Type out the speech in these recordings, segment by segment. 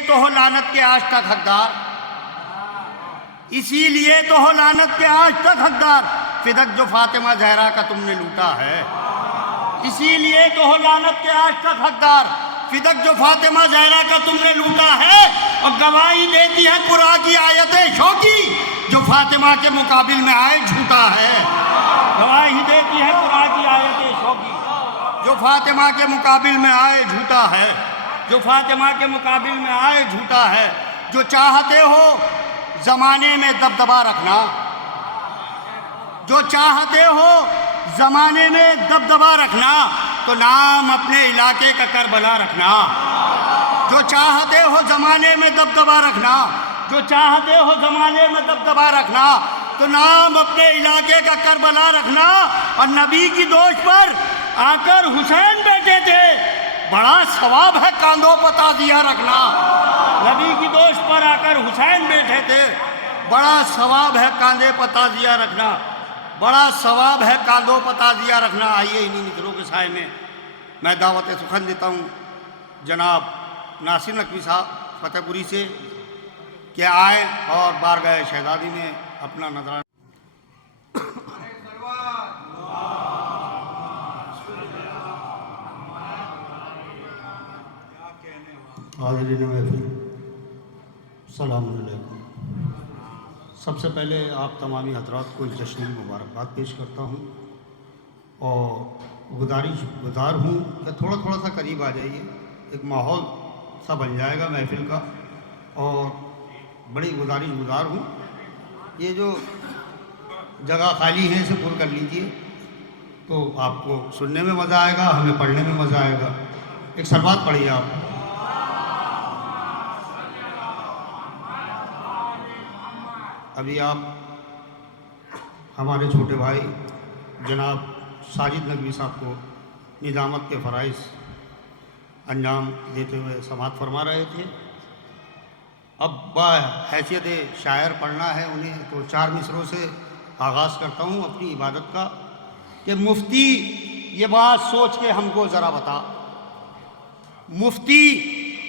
لیے تو ہو لعنت کے آج تک حقدار، اسی لیے تو ہو لعنت کے آج تک حقدار، فدک جو فاطمہ زہرا کا تم نے لوٹا ہے، اسی لیے تو ہو لعنت کے آج تک حقدار، فدک جو فاطمہ زہرا کا تم نے لوٹا ہے، اور گواہی دیتی ہے قرآن کی آیتیں شوقی جو فاطمہ کے مقابل میں آئے جھوٹا ہے، گواہی دیتی ہے قرآن کی آیتیں شوقی جو فاطمہ کے مقابل میں آئے جھوٹا ہے، جو فاطمہ کے مقابل میں آئے جھوٹا ہے، جو چاہتے ہو زمانے میں دبدبا رکھنا، جو چاہتے ہو زمانے میں دبدبا رکھنا، تو نام اپنے علاقے کا کربلا رکھنا، جو چاہتے ہو زمانے میں دبدبا رکھنا، جو چاہتے ہو زمانے میں دبدبا رکھنا، تو نام اپنے علاقے کا کربلا رکھنا، اور نبی کی دوش پر آ کر حسین بیٹھے تھے، بڑا ثواب ہے کاندھوں پر تعزیہ رکھنا، نبی کی دوش پر آ کر حسین بیٹھے تھے، بڑا ثواب ہے کاندھے پر تعزیہ رکھنا، بڑا ثواب ہے کاندھوں پر تعزیہ رکھنا۔ آئیے انہی نظروں کے سائے میں دعوت سخن دیتا ہوں جناب ناصر نقوی صاحب فتح پوری سے کہ آئیں اور بارگاہ شہزادی میں اپنا نذرانہ۔ حاضرین محفل السلام علیکم۔ سب سے پہلے آپ تمامی حضرات کو جشن مبارکباد پیش کرتا ہوں، اور گزار ہوں کہ تھوڑا سا قریب آ جائیے، ایک ماحول سا بن جائے گا محفل کا، اور بڑی گزار ہوں یہ جو جگہ خالی ہے اسے پر کر لیجئے، تو آپ کو سننے میں مزہ آئے گا، ہمیں پڑھنے میں مزہ آئے گا۔ ایک سلوات پڑھیے آپ۔ ابھی آپ ہمارے چھوٹے بھائی جناب ساجد نقوی صاحب کو نظامت کے فرائض انجام دیتے ہوئے سماعت فرما رہے تھے۔ اب بحیثیت شاعر پڑھنا ہے انہیں، تو 4 مصروں سے آغاز کرتا ہوں اپنی عبادت کا کہ مفتی یہ بات سوچ کے ہم کو ذرا بتا، مفتی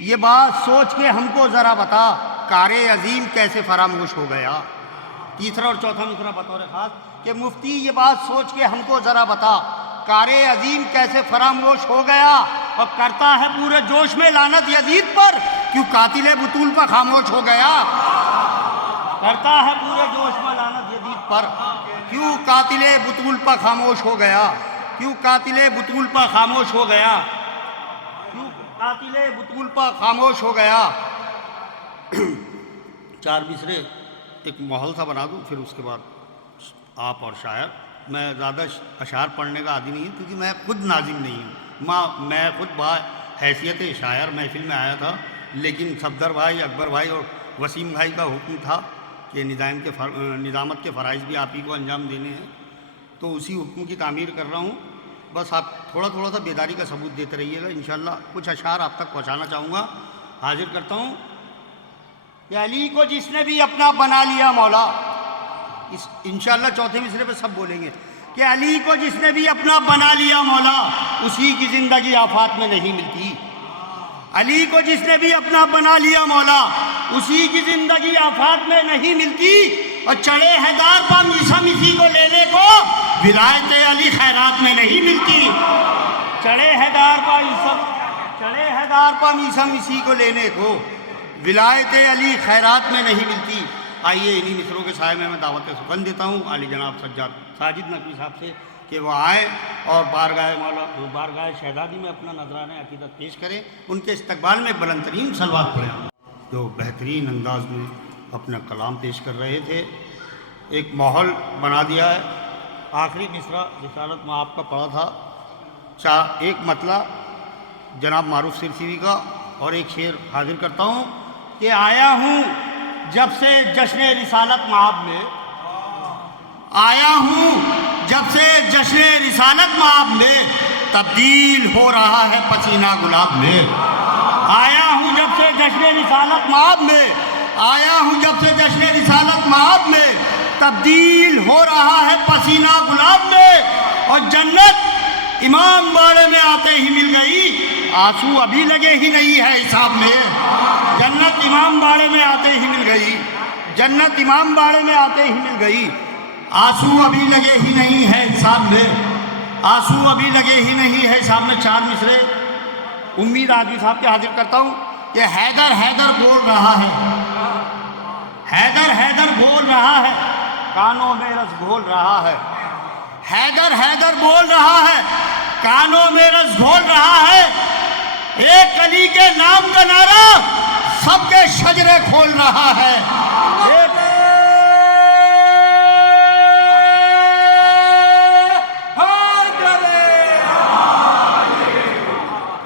یہ بات سوچ کے ہم کو ذرا بتا، کار عظیم کیسے فراموش ہو گیا۔ تیسرا اور چوتھا مصرع بطور خاص کہ مفتی یہ بات سوچ کے ہم کو ذرا بتا، کار عظیم کیسے فراموش ہو گیا، اور کرتا ہے پورے جوش میں لعنت یزید پر، کیوں قاتل بطول پر خاموش ہو گیا، کرتا ہے پورے جوش میں لعنت یزید پر، کیوں قاتل بطول پر خاموش ہو گیا، کیوں قاتل بطول پر خاموش ہو گیا، کیوں قاتل بطول پر خاموش ہو گیا۔ 4 مصرے ایک ماحول سا بنا دوں، پھر اس کے بعد آپ اور شاعر۔ میں زیادہ اشعار پڑھنے کا عادی نہیں ہوں، کیونکہ میں خود ناظم نہیں ہوں، میں خود حیثیت شاعر محفل میں آیا تھا، لیکن صفدر بھائی، اکبر بھائی اور وسیم بھائی کا حکم تھا کہ نظامت کے فرائض بھی آپ ہی کو انجام دینے ہیں، تو اسی حکم کی تعمیر کر رہا ہوں۔ بس آپ تھوڑا سا بیداری کا ثبوت دیتے رہیے گا، انشاءاللہ کچھ اشعار آپ تک پہنچانا چاہوں گا۔ حاضر کرتا ہوں کہ علی کو جس نے بھی اپنا بنا لیا مولا، انشاءاللہ چوتھے مصرے پہ سب بولیں گے کہ علی کو جس نے بھی اپنا بنا لیا مولا، اسی کی زندگی آفات میں نہیں ملتی، علی کو جس نے بھی اپنا بنا لیا مولا، اسی کی زندگی آفات میں نہیں ملتی، اور چڑھے حیدار پا میسا مسی کو لینے کو ولایت علی خیرات میں نہیں ملتی، چڑھے حیدار پا میسا مسی کو لینے کو ولایت علی خیرات میں نہیں ملتی۔ آئیے انہی مصروں کے سائے میں دعوت سخن دیتا ہوں عالی جناب ساجد نقوی صاحب سے کہ وہ آئیں اور بارگاہ شہزادی میں اپنا نذرانہ عقیدت پیش کریں، ان کے استقبال میں بلند ترین صلوات پڑھیں، جو بہترین انداز میں اپنا کلام پیش کر رہے تھے۔ ایک ماحول بنا دیا ہے۔ آخری مصرع رسالت میں آپ کا پڑھا تھا، ایک مطلع جناب معروف سرسیوی کا، اور ایک شعر حاضر کرتا ہوں کہ آیا ہوں جب سے جشن رسالت مآب میں، آیا ہوں جب سے جشن رسالت مآب میں، تبدیل ہو رہا ہے پسینہ گلاب میں، آیا ہوں جب سے جشن رسالت مآب میں، آیا ہوں جب سے جشن رسالت مآب میں، تبدیل ہو رہا ہے پسینہ گلاب میں، اور جنت امام باڑے میں آتے ہی مل گئی، آنسو ابھی لگے ہی نہیں ہے حساب میں، جنت امام باڑے میں آتے ہی مل گئی، جنت امام باڑے میں آتے ہی مل گئی۔ آنسو ابھی لگے ہی نہیں ہے حساب میں، آنسو ابھی لگے ہی نہیں ہے حساب میں۔ چار مصرے امید آدمی صاحب کے حاضر کرتا ہوں کہ حیدر حیدر بول رہا ہے، حیدر حیدر بول رہا ہے، کانوں میں رس گھول رہا ہے، حیدر حیدر بول رہا ہے، کانوں میں رس گھول رہا ہے۔ ایک علی کے نام کا نعرہ سب کے شجرے کھول رہا ہے۔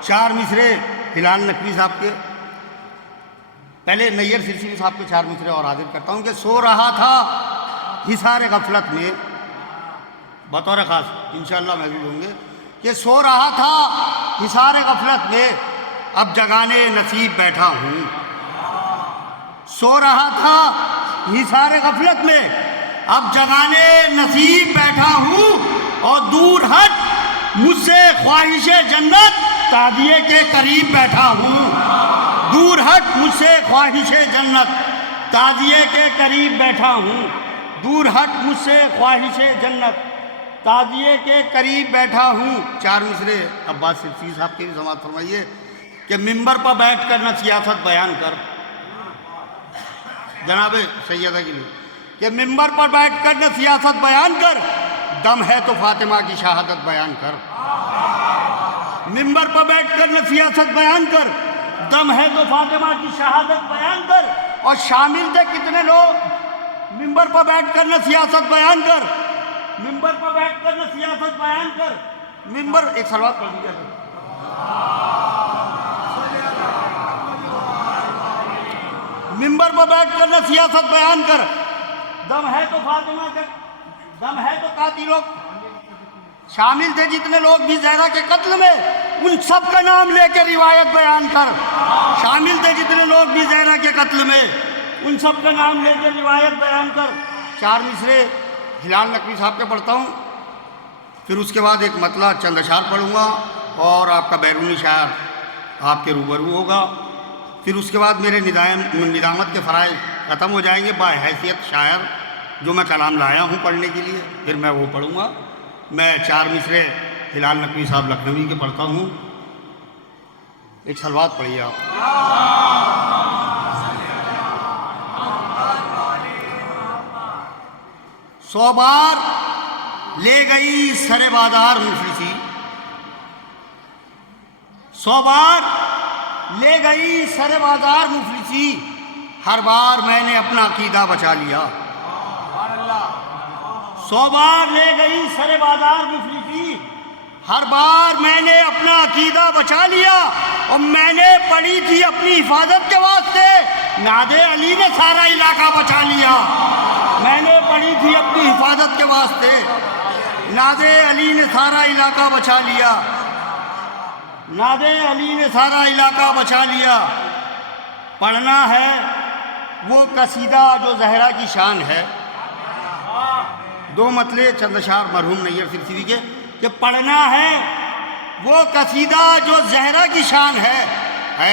چار مصرے ہلال نقوی صاحب کے، پہلے نیر سرسوی صاحب کے چار مصرے اور حاضر کرتا ہوں کہ سو رہا تھا حصار غفلت میں، بطور خاص انشاءاللہ میں بھی لوں گے کہ سو رہا تھا حصار غفلت میں، اب جگانے نصیب بیٹھا ہوں۔ سو رہا تھا حصار غفلت میں، اب جگانے نصیب بیٹھا ہوں، اور دور ہٹ مجھ سے خواہش جنت تادیے کے قریب بیٹھا ہوں۔ دور ہٹ مجھ سے خواہش جنت تادیے کے قریب بیٹھا ہوں۔ دور ہٹ مجھ سے خواہش جنت تادیے کے قریب بیٹھا ہوں۔ چار مصرے عباس سرسی صاحب کی بھی سماعت فرمائیے کہ ممبر پر بیٹھ کر نہ سیاست بیان کر، جناب سیدہ کے لیے کہ ممبر پر بیٹھ کر نہ سیاست بیان کر، دم ہے تو فاطمہ کی شہادت بیان کر۔ ممبر پر بیٹھ کر نہ سیاست بیان کر، دم ہے تو فاطمہ کی شہادت بیان کر۔ اور شامل تھے کتنے لوگ؟ ممبر پر بیٹھ کر نہ سیاست بیان کر، ممبر پر بیٹھ کر نہ سیاست بیان کر۔ ممبر ایک صلوات پڑھ دیجیے۔ ممبر پر بیٹھ کر نہ سیاست بیان کر، دم ہے تو فاطمہ کا، دم ہے تو قاتلوں۔ شامل تھے جتنے لوگ بھی زہرا کے قتل میں، ان سب کا نام لے کے روایت بیان کر۔ شامل تھے جتنے لوگ بھی زہرا کے قتل میں، ان سب کا نام لے کے روایت بیان کر۔ چار مصرے ہلال نقوی صاحب کے پڑھتا ہوں، پھر اس کے بعد ایک مطلع چند اشعار پڑھوں گا اور آپ کا بیرونی شاعر آپ کے روبرو ہوگا۔ پھر اس کے بعد میرے ندامت کے فرائض ختم ہو جائیں گے بحیثیت شاعر جو میں کلام لایا ہوں پڑھنے کے لیے، پھر میں وہ پڑھوں گا۔ میں چار مصرے ہلال نقوی صاحب لکھنوی کے پڑھتا ہوں، ایک صلوات پڑھیے آپ۔ سو بار لے گئی سر بازار مفلسی، سو بار لے گئی سر بازار مفلسی، ہر بار میں نے اپنا عقیدہ بچا لیا۔ سو بار لے گئی سر بازار مفلسی، ہر بار میں نے اپنا عقیدہ بچا لیا، اور میں نے پڑھی تھی اپنی حفاظت کے واسطے، ناد علی نے سارا علاقہ بچا لیا۔ میں نے پڑھی تھی اپنی حفاظت کے واسطے، ناد علی نے سارا علاقہ بچا لیا، ناد علی نے سارا علاقہ بچا لیا۔ پڑھنا ہے وہ قصیدہ جو زہرا کی شان ہے۔ دو مطلع چند اشعار مرحوم نیر سرسوی کے کہ پڑھنا ہے وہ قصیدہ جو زہرا کی شان ہے،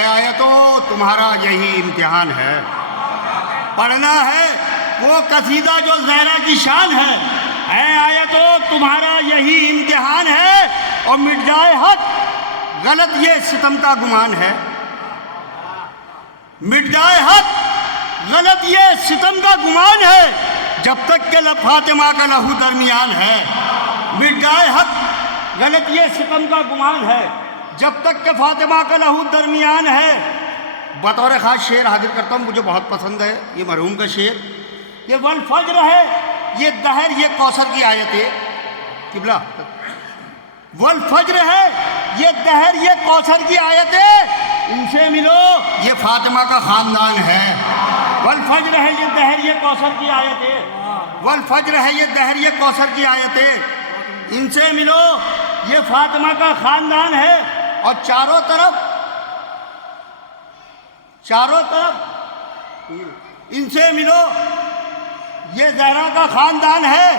آیتوں تمہارا یہی امتحان ہے۔ پڑھنا ہے وہ قصیدہ جو زہرا کی شان ہے، آیتوں تمہارا یہی امتحان ہے، اور مٹ جائے حق غلط یہ ستم کا گمان ہے۔ مٹ جائے حق غلط یہ ستم کا گمان ہے، جب تک کہ فاطمہ کا لہو درمیان ہے۔ مٹ جائے حق غلط یہ ستم کا گمان ہے، جب تک کہ فاطمہ کا لہو درمیان ہے۔ بطور خاص شعر حاضر کرتا ہوں، مجھے بہت پسند ہے یہ مرحوم کا شعر، یہ والفجر ہے یہ دہر یہ کوثر کی آیت ہے قبلہ، والفجر ہے یہ دہر یہ کوثر کی آیت ہے، ان سے ملو یہ فاطمہ کا خاندان ہے۔ والفجر ہے یہ دہر یہ کوثر کی آیت ہے، والفجر ہے یہ دہر یہ کوثر کی آیت ہے، ان سے ملو یہ فاطمہ کا خاندان ہے۔ اور چاروں طرف ان سے ملو یہ زہرا کا خاندان ہے۔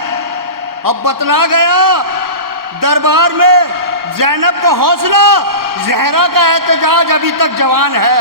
اب بتلا گیا دربار میں زینب کا حوصلہ، زہرا کا احتجاج ابھی تک جوان ہے۔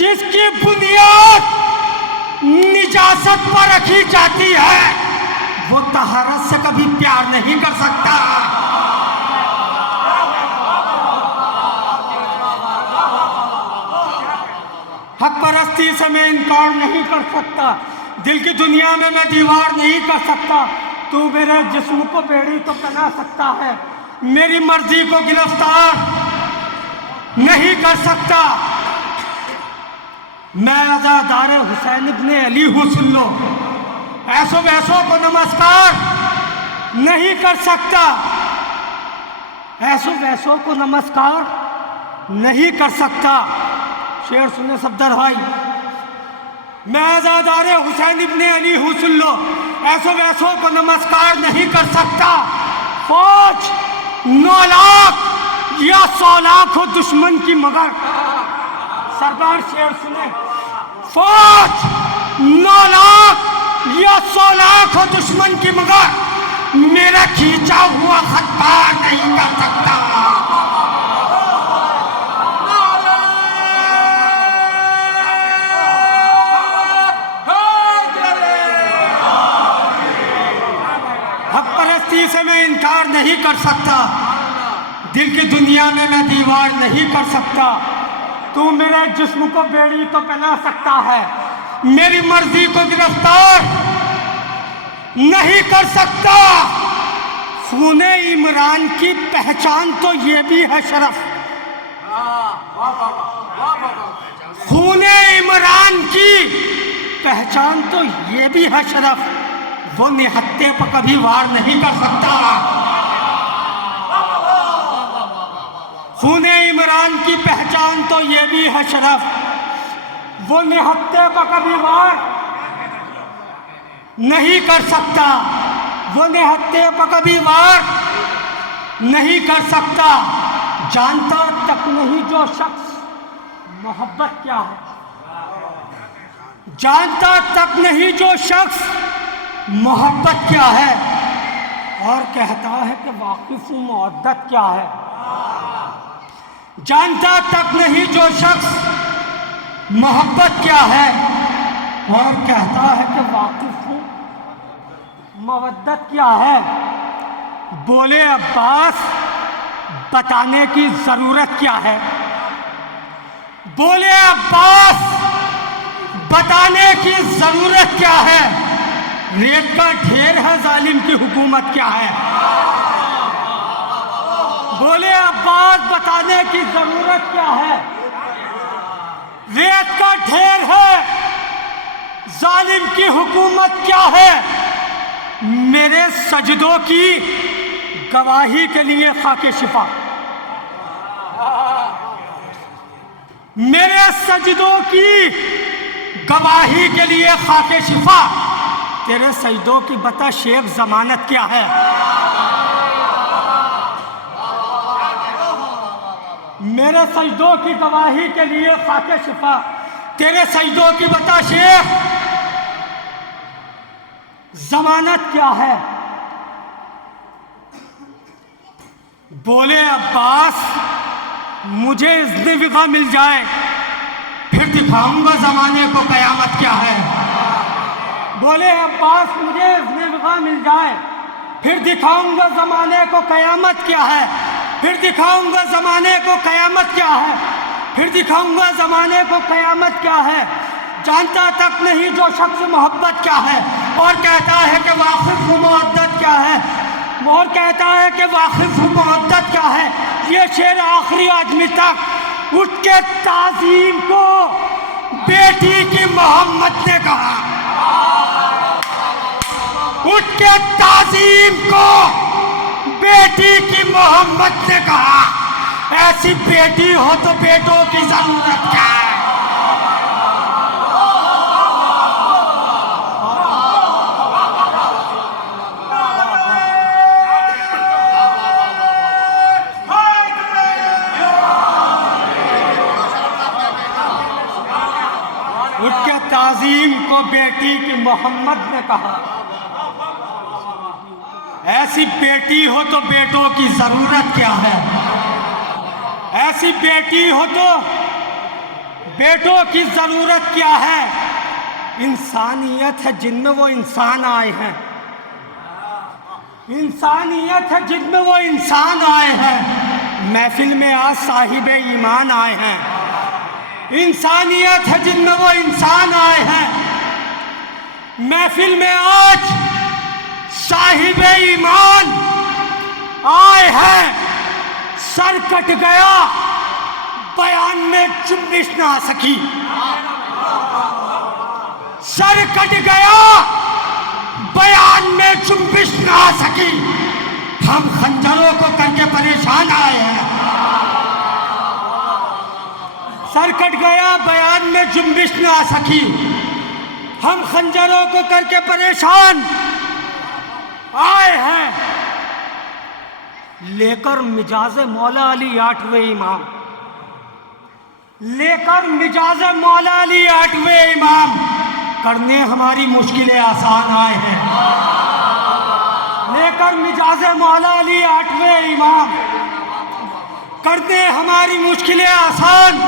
جس کی بنیاد نجاست پر رکھی جاتی ہے وہ طہارت سے کبھی پیار نہیں کر سکتا۔ حق پرستی سے میں انکار نہیں کر سکتا، دل کی دنیا میں دیوار نہیں کر سکتا، تو میرے جسم کو بیڑی تو پہنا سکتا ہے، میری مرضی کو گرفتار نہیں کر سکتا۔ میں عزادار حسین ابن علی ہوں، سن لو، ایسو ویسوں کو نمسکار نہیں کر سکتا، ایسو ویسوں کو نمسکار نہیں کر سکتا۔ شعر سنے صفدر بھائی، میں عزادار حسین ابن علی ہوں، سن لو، ایسو ویسوں کو نمسکار نہیں کر سکتا۔ فوج 9 لاکھ یا 100 لاکھ ہو دشمن کی مگر، سرکار شعر سنے، فوج 9 لاکھ یا 100 لاکھ ہو دشمن کی مگر میرا کھینچا ہوا خط پار نہیں کر سکتا۔ حق پرستی سے میں انکار نہیں کر سکتا، دل کی دنیا میں دیوار نہیں کر سکتا، تو میرے جسم کو بیڑی تو پہنا سکتا ہے، میری مرضی کو گرفتار نہیں کر سکتا۔ خون عمران کی پہچان تو یہ بھی ہے شرف، خون عمران کی پہچان تو یہ بھی ہے شرف، وہ نہتے پر کبھی وار نہیں کر سکتا۔ خون عمران کی پہچان تو یہ بھی ہے شرف، وہ نہتے پر کبھی وار نہیں کر سکتا، وہ نہتے پر کبھی وار نہیں کر سکتا۔ جانتا تک نہیں جو شخص محبت کیا ہے، جانتا تک نہیں جو شخص محبت کیا ہے، اور کہتا ہے کہ واقف ہوں مودت کیا ہے۔ جانتا تک نہیں جو شخص محبت کیا ہے، اور کہتا ہے کہ واقف ہوں مودت کیا ہے۔ بولے عباس بتانے کی ضرورت کیا ہے، بولے عباس بتانے کی ضرورت کیا ہے، ریت کا ڈھیر ہے ظالم کی حکومت کیا ہے۔ بولے عباس بتانے کی ضرورت کیا ہے، ریت کا ڈھیر ہے ظالم کی حکومت کیا ہے۔ میرے سجدوں کی گواہی کے لیے خاک شفا، میرے سجدوں کی گواہی کے لیے خاک شفا، تیرے سجدوں کی بتا شیخ ضمانت کیا ہے۔ میرے سجدوں کی گواہی کے لیے خاک شفا، تیرے سجدوں کی بتا شیخ ضمانت کیا ہے۔ بولے عباس مجھے اذن وفا مل جائے پھر دکھاؤں گا زمانے کو قیامت کیا ہے۔ بولے عباس مجھے اذن وفا مل جائے پھر دکھاؤں گا زمانے کو قیامت کیا ہے، پھر دکھاؤں گا زمانے کو قیامت کیا ہے، پھر دکھاؤں گا زمانے کو قیامت کیا ہے۔ جانتا تک نہیں جو شخص محبت کیا ہے، اور کہتا ہے کہ واقف ہوں مودت کیا ہے، اور کہتا ہے کہ واقف ہوں مودت کیا ہے۔ یہ شعر آخری آدمی تک اٹھ کے تعظیم کو بیٹی کی محمد نے کہا، اٹھ کے تعظیم کو بیٹی کی محمد نے کہا۔ ایسی بیٹی ہو تو بیٹوں کی ضرورت کیا ہے۔ اٹھ کے تعظیم کو بیٹی کی محمد نے کہا۔ ایسی بیٹی ہو تو بیٹوں کی ضرورت کیا ہے، ایسی بیٹی ہو تو بیٹوں کی ضرورت کیا ہے؟ انسانیت ہے جن میں وہ انسان آئے ہیں، انسانیت ہے جن میں وہ انسان آئے ہیں، محفل میں آج صاحب ایمان آئے ہیں، انسانیت ہے جن میں وہ انسان آئے ہیں، محفل میں آج صاحب ایمان آئے ہیں۔ سر کٹ گیا بیان میں جنبش نہ آ سکی، سر کٹ گیا بیان میں جنبش نہ آ سکی، ہم خنجروں کو کر کے پریشان آئے ہیں۔ سر کٹ گیا بیان میں جنبش نہ آ سکی، ہم خنجروں کو کر کے پریشان آئے ہیں، لے کر مجاز مولا علی 8ویں امام، لے کر مجاز مولا علی 8ویں امام، کرنے ہماری مشکلیں آسان آئے ہیں، لے کر مجاز مولا علی 8ویں امام، کرنے ہماری مشکلیں آسان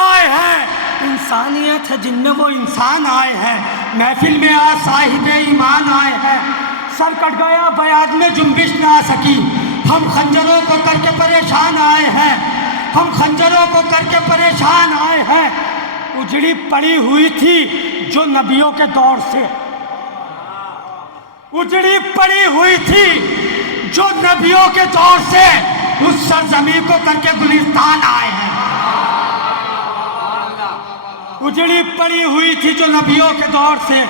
آئے ہیں۔ انسانیت ہے جن میں وہ انسان آئے ہیں، محفل میں آج صاحب ایمان آئے ہیں، سر کٹ گیا بیان میں جنبش نہ آ سکی، ہم خنجروں کو کر کے پریشان آئے ہیں، ہم خنجروں کو کر کے پریشان آئے ہیں۔ اجڑی پڑی ہوئی تھی جو نبیوں کے دور سے، اجڑی پڑی ہوئی تھی جو نبیوں کے دور سے، اس سرزمین کو کر کے گلستان آئے ہیں، اجڑی پڑی ہوئی تھی جو نبیوں کے دور سے،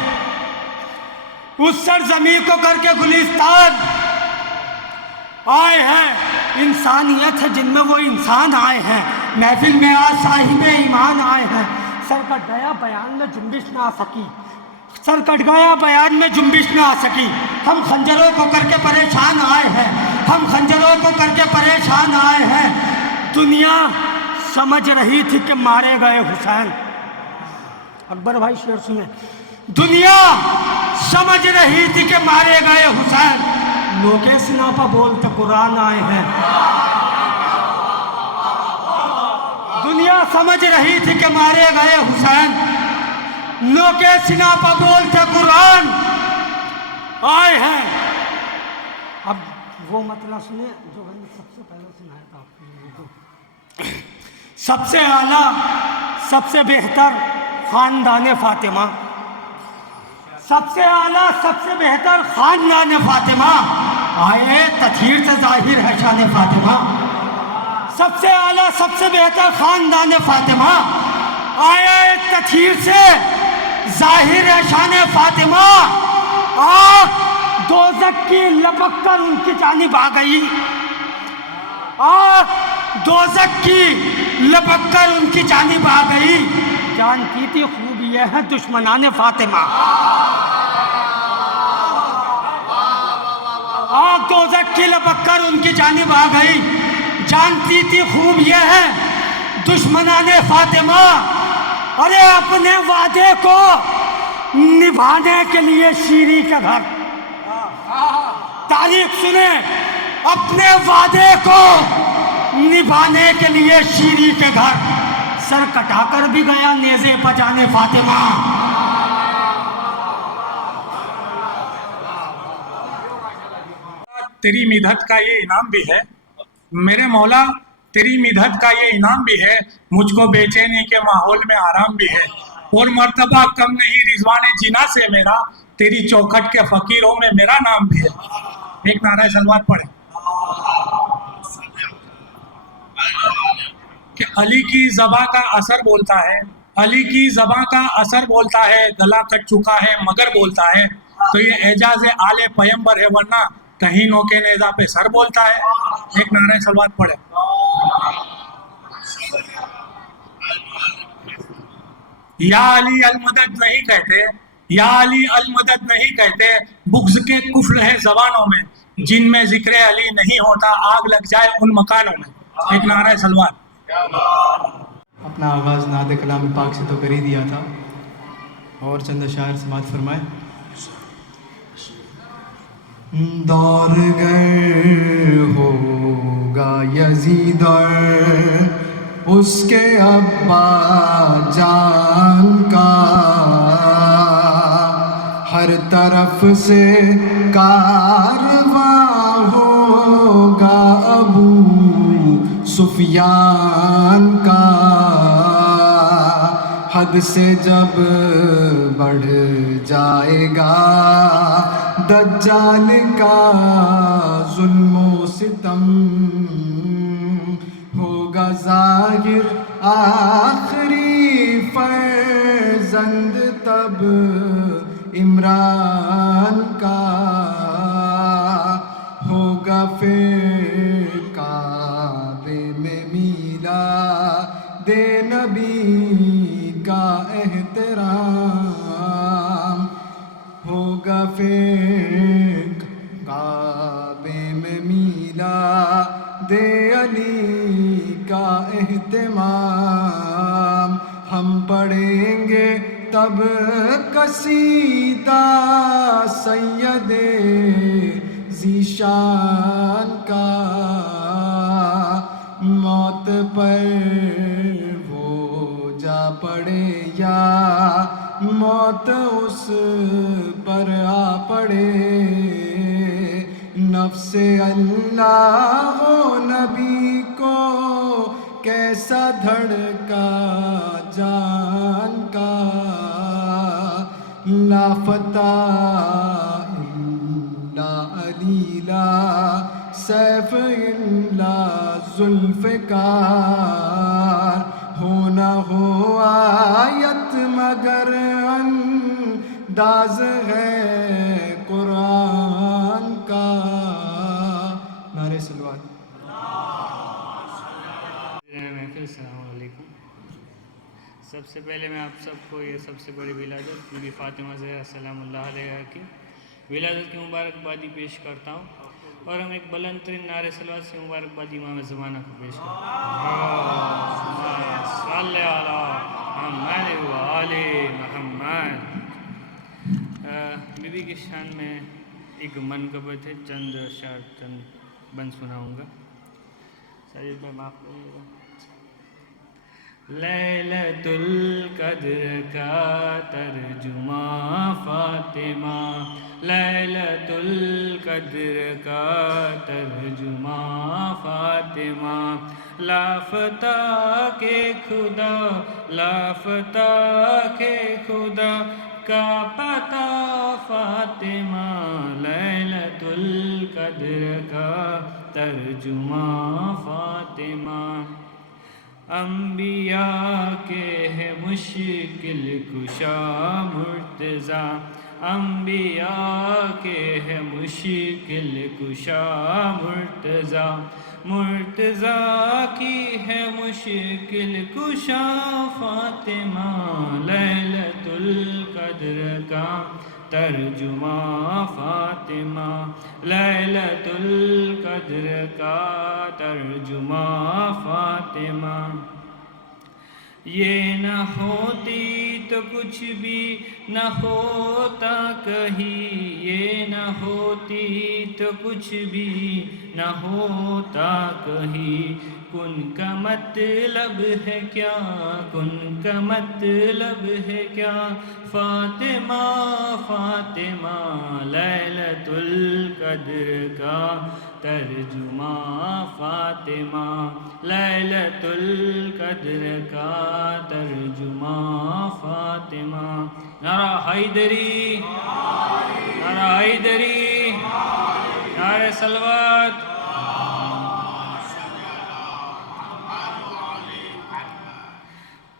اس سرزمین کو کر کے گلستان آئے ہیں۔ انسانیت ہے جن میں وہ انسان آئے ہیں، محفل میں آج صاحب ایمان آئے ہیں، سر کٹ گیا بیان میں جنبش نہ آ سکی، سر کٹ گیا بیان میں جنبش نہ آ سکی، ہم خنجروں کو کر کے پریشان آئے ہیں، ہم خنجروں کو کر کے پریشان آئے ہیں۔ دنیا سمجھ رہی تھی کہ مارے گئے حسین، اکبر بھائی شعر سنیں، دنیا سمجھ رہی تھی کہ مارے گئے حسین، لوگے سناپا بولتے قرآن آئے ہیں، دنیا سمجھ رہی تھی کہ مارے گئے حسین، لوگے سناپا بولتے قرآن آئے ہیں۔ اب وہ مطلب سنیں جو میں نے سب سے پہلے سنایا تھا آپ کو، سب سے اعلیٰ سب سے بہتر خاندان فاطمہ، سب سے اعلیٰ سب سے بہتر خاندان فاطمہ، آئے تطہیر سے ظاہر ہے شان فاطمہ، سب سے اعلیٰ سب سے بہتر خاندان فاطمہ، آئے تطہیر سے ظاہر ہے شان فاطمہ، آگ دوزخ کی لپک کر ان کی جانب آ گئی، آگ دوزخ کی لپک کر ان کی جانب آ گئی، جانتی تھی خوب یہ ہے دشمنان فاطمہ، آگ دوزخ کی لپک کر ان کی جانب آ گئی، جانتی تھی خوب یہ ہے دشمنان فاطمہ، ارے اپنے وعدے کو نبھانے کے لیے شیری کے گھر، تاریخ سنیں، اپنے وعدے کو نبھانے کے لیے شیری کے گھر، سر کٹا کر بھی گیا نیزے بجانے فاطمہ، تیری مدحت کا یہ انعام بھی ہے میرے مولا، تیری مدحت کا یہ انعام بھی ہے، مجھ کو بے چینی کے ماحول میں آرام بھی ہے، اور مرتبہ کم نہیں رضوان جنا سے میرا، تیری چوکھٹ کے فقیروں میں میرا نام بھی ہے۔ ایک نعرہ صلوات پڑھیں کہ علی کی زباں کا اثر بولتا ہے، علی کی زباں کا اثر بولتا ہے، گلا کٹ چکا ہے مگر بولتا ہے، تو یہ اعجاز آل پیمبر ہے، ورنہ کہیں نوکے نیزہ پہ سر بولتا ہے۔ ایک نعرہ صلوات پڑھیں۔ یا علی المدد نہیں کہتے، یا علی المدد نہیں کہتے، بغض کے کفر ہے زبانوں میں، جن میں ذکر علی نہیں ہوتا آگ لگ جائے ان مکانوں میں۔ ایک نعرہ صلوات۔ اپنا آغاز نعت کلام پاک سے تو کر ہی دیا تھا، اور چند اشعار سماعت فرمائے۔ دور گر ہوگا یزید اور اس کے ابا جان کا، ہر طرف سے کارواں ہوگا ابو سفیان کا، حد سے جب بڑھ جائے گا دجال کا ظلم و ستم، ہوگا ظاہر آخری فرزند تب عمران کا، ہوگا پھر کعبے میں میلاد نبی کا احترام، ہوگا پھر کعبے میں میلاد علی کا اہتمام، ہم پڑھیں گے تب قصیدہ سید ذیشان کا، موت پر وہ جا پڑے یا موت اس پر آ پڑے، نفس اللہ و نبی کو کیسا دھڑکا جان کا، لافتہ الا علی لا سیف الا ذوالفقار، ہونا ہو آیت مگر انداز ہے قرآن کا، نعرہ صلوات۔ محفل السلام علیکم۔ سب سے پہلے میں آپ سب کو یہ سب سے بڑی ولادت بی بی فاطمہ زہرا سلام اللہ علیہ کی ولادت کی مبارکبادی پیش کرتا ہوں، اور ہم ایک بلند ترین نعرہ صلوات سے مبارکبادی امام زمانہ کو پیش کرتا ہوں، صلی علی محمد و آل محمد۔ بی بی کی شان میں ایک منقبت ہے، چند اشعار چند بند سناؤں گا۔ ساجد بھائی معاف کریے گا۔ لیلۃ القدر کا ترجمہ فاطمہ، لیلۃ القدر کا ترجمہ فاطمہ، لافتہ کے خدا، لافتہ کے خدا کا پتہ فاطمہ، لیلۃ القدر کا ترجمہ فاطمہ، انبیاء کے ہے مشکل کشا مرتضیٰ، انبیاء کے ہے مشکل کشا مرتضیٰ، مرتضیٰ کی ہے مشکل کشا فاطمہ، لیلۃ القدر کا ترجمہ فاطمہ، لیلۃ القدر کا ترجمہ فاطمہ، یہ نہ ہوتی تو کچھ بھی نہ ہوتا کہیں، یہ نہ ہوتی تو کچھ بھی نہ ہوتا کہیں، کن کا مطلب ہے کیا، کن کا مطلب ہے کیا، فاطمہ فاطمہ، لیلۃ القدر کا ترجمہ فاطمہ، لیلۃ القدر کا ترجمہ فاطمہ، نعرہ حیدری، نعرہ حیدری، نعرہ صلوات۔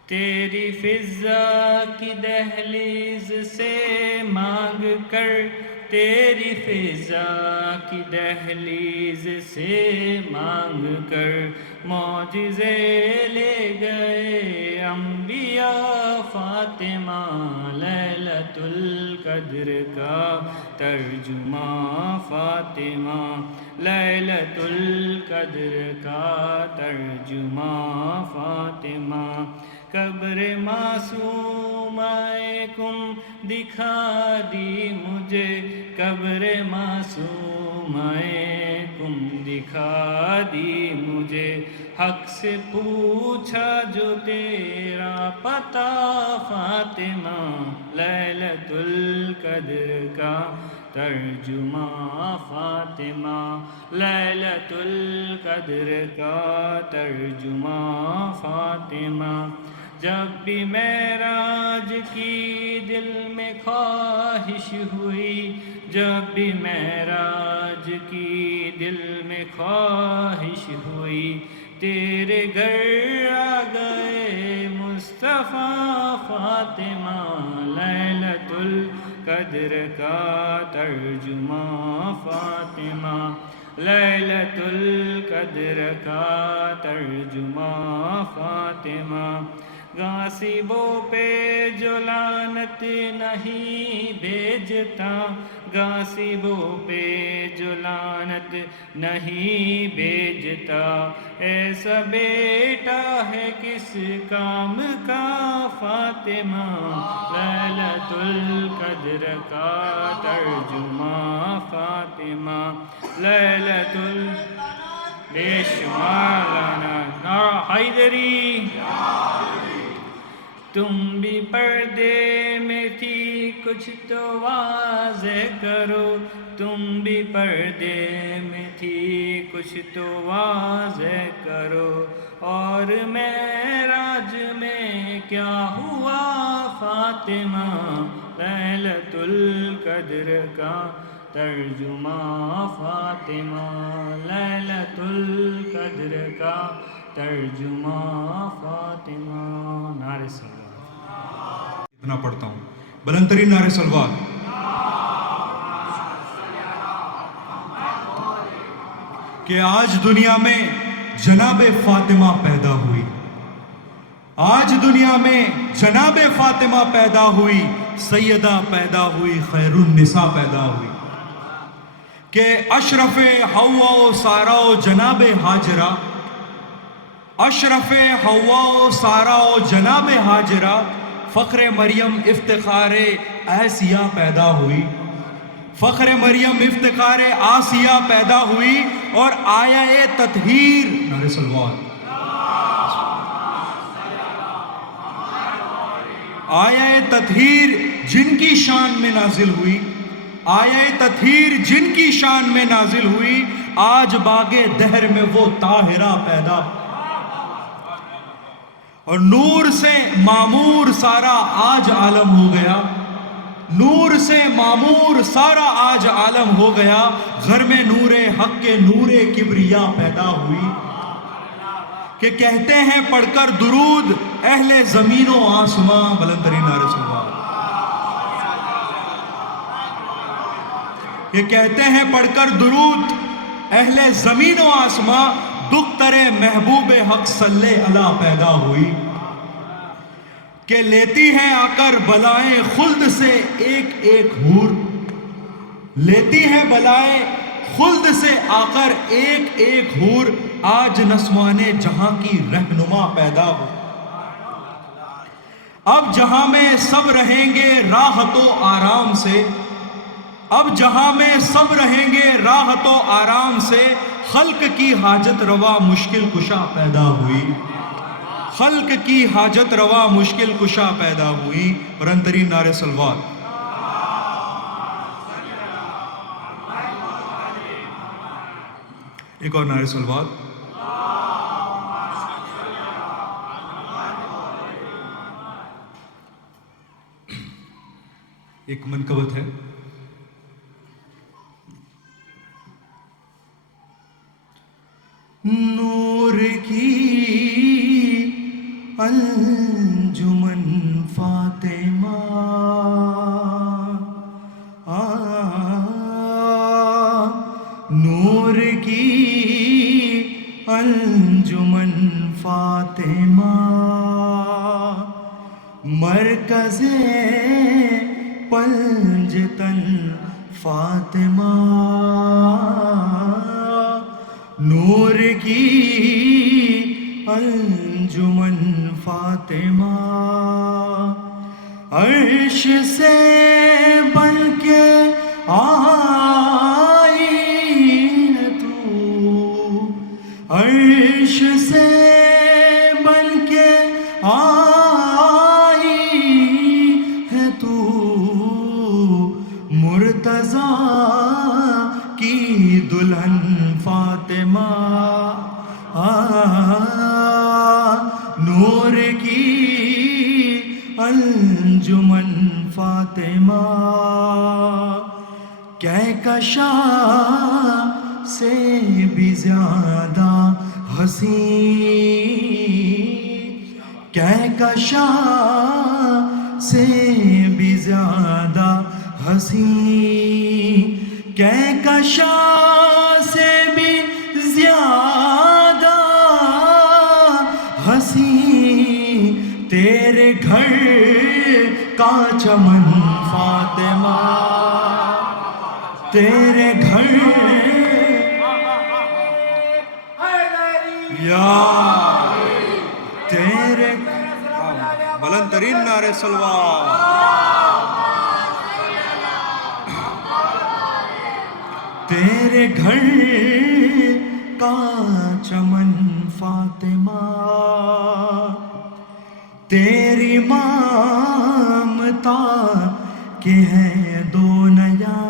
تیری فضا کی دہلیز سے مانگ کر، تیری فضا کی دہلیز سے مانگ کر، معجزے لے گئے انبیاء فاطمہ، لیلۃ القدر کا ترجمہ فاطمہ، لیلۃ القدر کا ترجمہ فاطمہ، قبر معصومہ کم دکھا دی مجھے، قبر معصومہ حکم دکھا دی مجھے، حق سے پوچھا جو تیرا پتہ، فاطمہ لیلۃ القدر کا ترجمہ، فاطمہ لیلۃ القدر کا ترجمہ، فاطمہ جب بھی معراج کی دل میں خواہش ہوئی، جب بھی معراج کی دل میں خواہش ہوئی، تیرے گھر آ گئے مصطفیٰ، فاطمہ لیلۃ القدر کا ترجمہ، فاطمہ لیلۃ القدر کا ترجمہ، فاطمہ غاصبوں پہ جو لعنت نہیں بھیجتا، غاصبوں پہ جو لعنت نہیں بھیجتا، ایسا بیٹا ہے کس کام کا، فاطمہ لیلۃ القدر کا ترجمہ، فاطمہ لیلۃ بے شمار لعنت، نعرہ حیدری۔ تم بھی پردے میں تھی کچھ تو واضح کرو، تم بھی پردے میں تھی کچھ تو واضح کرو، اور معراج میں کیا ہوا، فاطمہ لیلۃ القدر کا ترجمہ، فاطمہ لیلۃ القدر کا ترجمہ، فاطمہ نعرہ صلوات۔ اتنا پڑھتا ہوں، بلند ترین نعرہ صلوات۔ کہ آج دنیا میں جناب فاطمہ پیدا ہوئی، آج دنیا میں جناب فاطمہ پیدا ہوئی، سیدہ پیدا ہوئی، خیر النساء پیدا ہوئی، کہ اشرف حوا و سارا و جناب ہاجرہ، اشرف حوا و سارا و جناب ہاجرہ، فخر مریم افتخار آسیہ پیدا ہوئی، فخر مریم افتخار آسیہ پیدا ہوئی، اور آیہ تطہیر، نعرہ صلوات، آیہ تطہیر جن کی شان میں نازل ہوئی، آیہ تطہیر جن کی شان میں نازل ہوئی، آج باغ دہر میں وہ طاہرہ پیدا، اور نور سے معمور سارا آج عالم ہو گیا، نور سے معمور سارا آج عالم ہو گیا، گھر میں نور حق کے نور کبریا پیدا ہوئی، کہ کہتے ہیں پڑھ کر درود اہل زمین و آسماں، بلند ترین نعرہ صلوات، کہ کہتے ہیں پڑھ کر درود اہل زمین و آسماں، دختر محبوب حق صلی اللہ پیدا ہوئی، کہ لیتی ہیں آ کر بلائیں خلد سے ایک ایک حور، لیتی ہیں بلائیں خلد سے آ کر ایک ایک حور، آج نسوان جہاں کی رہنما پیدا ہو، اب جہاں میں سب رہیں گے راحت و آرام سے، اب جہاں میں سب رہیں گے راحت و آرام سے، خلق کی حاجت روا مشکل کشا پیدا ہوئی، خلق کی حاجت روا مشکل کشا پیدا ہوئی، بلند ترین نعرہ صلوات۔ ایک اور نعرہ صلوات۔ ایک منقبت ہے، نور کی انجمن فاطمہ، نور کی انجمن فاطمہ، مرکز پنجتن فاطمہ، نور کی انجمن فاطمہ، عرش سے بن کے آئی ہے تو، آئی ہے تو مرتضیٰ کی دلہن فاطمہ، نور کی انجمن فاطمہ، کہکشاں سے بھی زیادہ حسین، کہکشاں سے بھی زیادہ حسین، کہکشاں سے بھی زیادہ حسین، تیرے گھر کا چمن فاطمہ، تیرے گھر یا تیرے بلند ترین نعرے سلوات، تیرے گھر کا چمن فاطمہ، تیری مامتا کے ہیں دو نیا،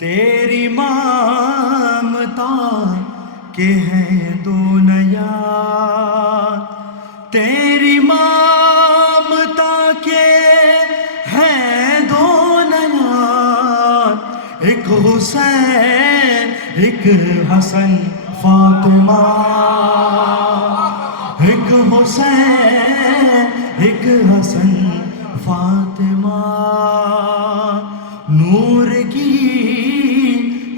تیری مامتا کے ہیں دو نیا، تیری مامتا کے ہیں دو نیا، ایک حسین ایک حسن فاطمہ، ایک حسین ایک حسن فاطمہ، نور کی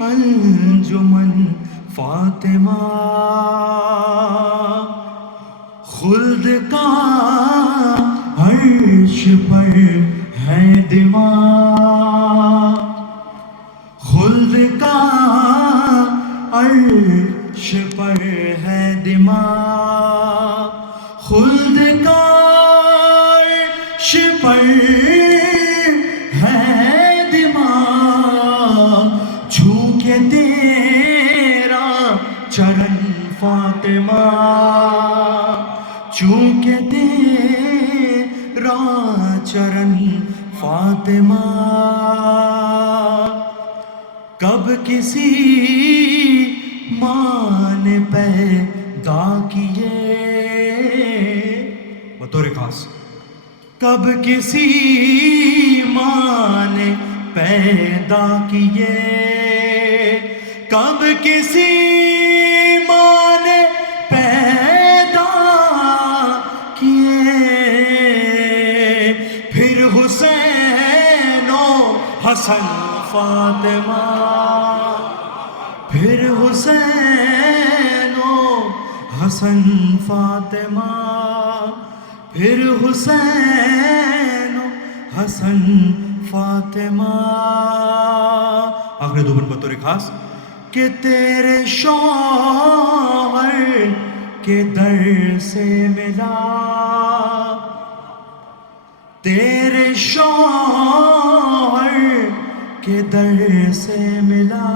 انجمن فاطمہ، خلد کا عرش پر ہے دماغ، خلد کا عرش پر ہے دماغ، خلد کا عرش پر ہے دماغ، چھو کے تیرا چرن فاطمہ، چونکہ تیرا چرن فاطمہ، کب کسی ماں نے پیدا کیے بطور خاص، کب کسی ماں نے پیدا کیے، کب کسی ماں نے پیدا کیے، پھر حسین و حسن فاطمہ، پھر حسین و حسن فاطمہ، پھر حسین و حسن فاطمہ، آخری دو بن بطور خاص، کہ تیرے شوہر کے در سے ملا، تیرے شوہر کے در سے ملا،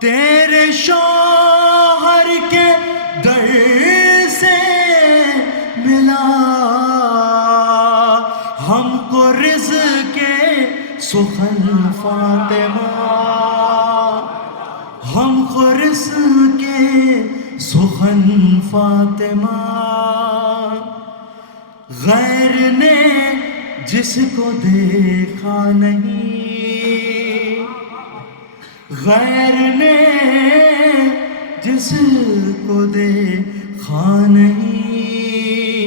تیرے شوہر کے در سے ملا، ہم کو رزق کے سخن فاطمہ، ہم کو رزق کے سخن فاطمہ، غیر نے جس کو دیکھا نہیں، غیر نے جس کو دیکھا نہیں،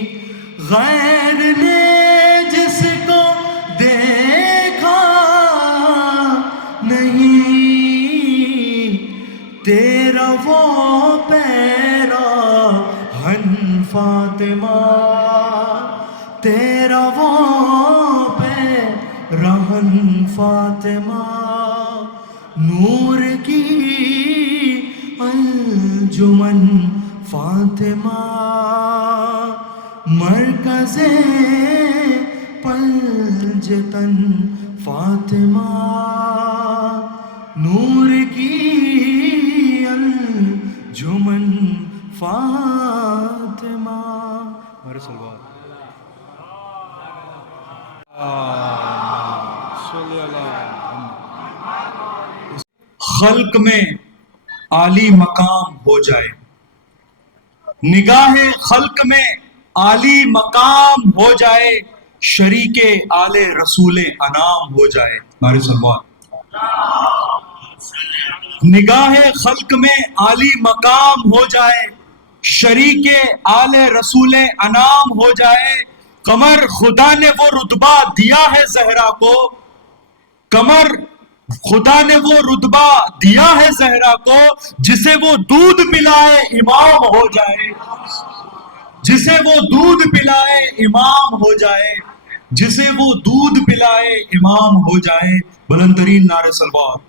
غیر نے جس کو دیکھا نہیں، تیرا وہ پیرا ہن فاطمہ، تیرا وہ پیرا ہن فاطمہ، نور کی انجمن فاطمہ، مرکز پنجتن فاطمہ، نور کی انجمن فاطمہ میرے سلوات خلق میں عالی مقام ہو جائے، نگاہ خلق میں عالی مقام ہو جائے، شریک آل رسول انام ہو جائے. نعرہ سلوات. نگاہ خلق میں عالی مقام ہو جائے، شریک آل رسول انام ہو جائے. قمر خدا نے وہ رتبہ دیا ہے زہرا کو، قمر خدا نے وہ رتبہ دیا ہے زہرا کو، جسے وہ دودھ پلائے امام ہو جائے، جسے وہ دودھ پلائے امام ہو جائے، جسے وہ دودھ پلائے امام ہو جائے. بلند ترین نعرہ سلوات.